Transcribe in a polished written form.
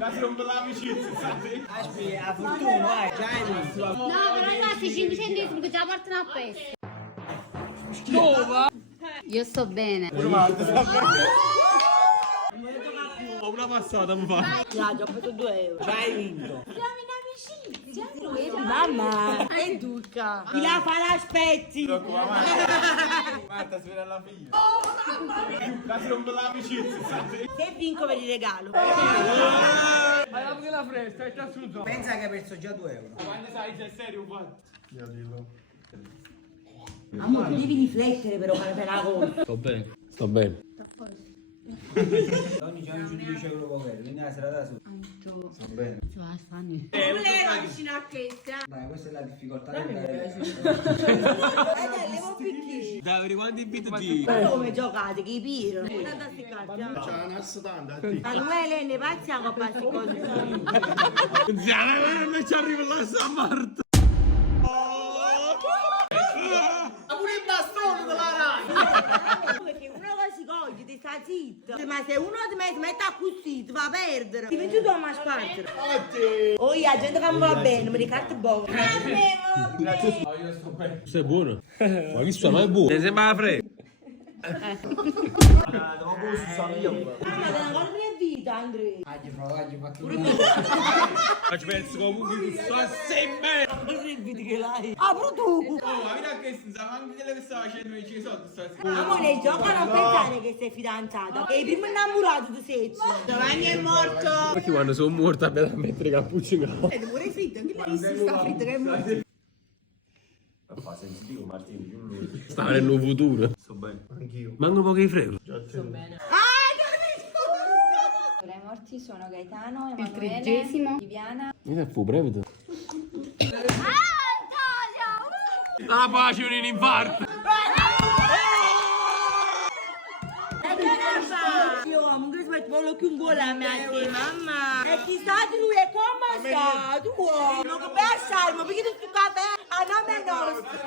Quasi rompe l'amicizia, sai? Aspetta, a fortuna, vai, già hai visto. No, però ragazzi, 5 centesimi che già partono a pesca. Dove? Io sto bene. Ho una passata, mi fa. Già, ti ho fatto 2 euro. Già hai vinto. Siamo in amicizia. Mamma, è duca. Chi la fa l'aspetti? Marta, svela alla figlia. Quasi rompe l'amicizia, sai? Se vinco per il regalo. Allora che la fresta, è assunto. Pensa che hai perso già 2 euro. Quando sai, sei serio, guarda. Io dillo. Amore, devi riflettere però per la cosa. Sto bene. Sto bene. Ogni giorno giù di 10 euro poker, quindi la serata su. Sto bene. Problema vicino a questa. Dai, questa è la difficoltà del dai, levo picchini. Dai, per quanti bit di... Ma come giocate? Che piro? Guardate sti cazzi. C'ha una standa. Manuele, ne pazziamo a queste cose. Non ci arriva la San Marta. Pure il bastone della Rai! Perché uno che si coglie, ti sta zitto. Ma se uno ti mette a così, ti va a perdere. Ti metti tu a maspartere. Oh, la gente che mi va bene, mi ricarte buono. Grazie. No, io sto bene. Sei buono? Ma chi sta? Ma è buono? Ti sembra la fredda? Dopo si sa io. Ma te ne guardi mia vita, Andrea. Ma ci penso comunque che sta sempre. Vedi che l'hai. Ah, pure tu. Oh, ma vedi che si sa anche quello che stava facendo i suoi soldi. Amore, gioca non pensare che sei fidanzata. È il primo innamorato di sei. Giovanni è morto. Perché quando sono morto abbiamo da mettere i cappucci in capo. Ed pure fritto, anche lei si sta fritto che è morto. Fa sentitivo Martino, più lui. Sta nel nuovo futuro. Sto bene. Anch'io. Manco pochi frego. I morti sono Gaetano, Il Emanuele, 30°. Viviana. Mi fu brevito. Antonio! La pace un infarto. Io amo che smetto quello che un gol a mia mamma. E chi sta di lui è come sta? Tu vuoi? Non capisci, ma perché tu ti fai bene? A nome nostro.